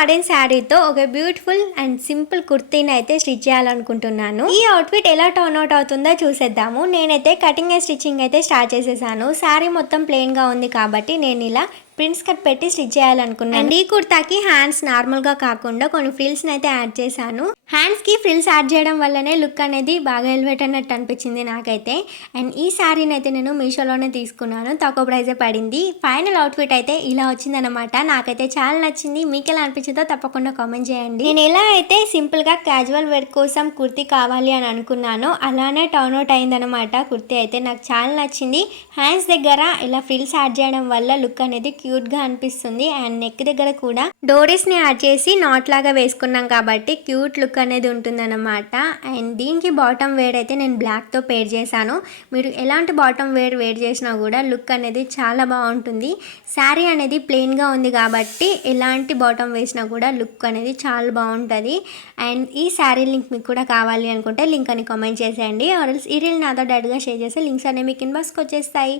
వాడిన శారీతో ఒక beautiful and simple కుర్తీని అయితే స్టిచ్ చేయాలనుకుంటున్నాను. ఈ అవుట్ఫిట్ ఎలా టర్న్ అవుట్ అవుతుందో చూసేద్దాము. నేనైతే కటింగ్ అండ్ స్టిచ్చింగ్ అయితే స్టార్ట్ చేసేసాను. శారీ మొత్తం ప్లెయిన్ గా ఉంది కాబట్టి నేను ఇలా ప్రింట్స్ కట్ పెట్టి స్టిచ్ చేయాలనుకున్నాను. అండ్ ఈ కుర్తాకి హ్యాండ్స్ నార్మల్ గా కాకుండా కొన్ని ఫ్రిల్స్ అయితే యాడ్ చేశాను. హ్యాండ్స్ కి ఫ్రిల్స్ యాడ్ చేయడం వల్లనే లుక్ అనేది బాగా ఎలివేట్ అన్నట్టు అనిపించింది నాకైతే. అండ్ ఈ శారీని అయితే నేను మీషోలోనే తీసుకున్నాను, తక్కువ ప్రైజే పడింది. ఫైనల్ అవుట్ఫిట్ అయితే ఇలా వచ్చిందనమాట. నాకైతే చాలా నచ్చింది. మీకు ఎలా అనిపించిందో తప్పకుండా కామెంట్ చేయండి. నేను ఎలా అయితే సింపుల్ గా క్యాజువల్ వేర్ కోసం కుర్తీ కావాలి అని అనుకున్నానో అలానే టర్న్ అవుట్ అయిందనమాట. కుర్తీ అయితే నాకు చాలా నచ్చింది. హ్యాండ్స్ దగ్గర ఇలా ఫ్రిల్స్ యాడ్ చేయడం వల్ల లుక్ అనేది క్యూట్ గా అనిపిస్తుంది. అండ్ నెక్ దగ్గర కూడా డోరీస్ ని యాడ్ చేసి నాట్ లాగా వేసుకున్నాం కాబట్టి క్యూట్ లుక్ అనేది ఉంటుంది అనమాట. అండ్ దీనికి బాటమ్ వేర్ అయితే నేను బ్లాక్ తో పేర్ చేశాను. మీరు ఎలాంటి బాటమ్ వేర్ చేసినా కూడా లుక్ అనేది చాలా బాగుంటుంది. శారీ అనేది ప్లెయిన్ గా ఉంది కాబట్టి ఎలాంటి బాటమ్ వేసినా కూడా లుక్ అనేది చాలా బాగుంటుంది. అండ్ ఈ శారీ లింక్ మీకు కూడా కావాలి అనుకుంటే లింక్ అని కామెంట్ చేసేయండి. ఆర్ ఎల్స్ ఈ రీల్ నాతో డైరెక్ట్గా షేర్ చేస్తే లింక్స్ అనేవి మీకు ఇన్బాక్స్కి వచ్చేస్తాయి.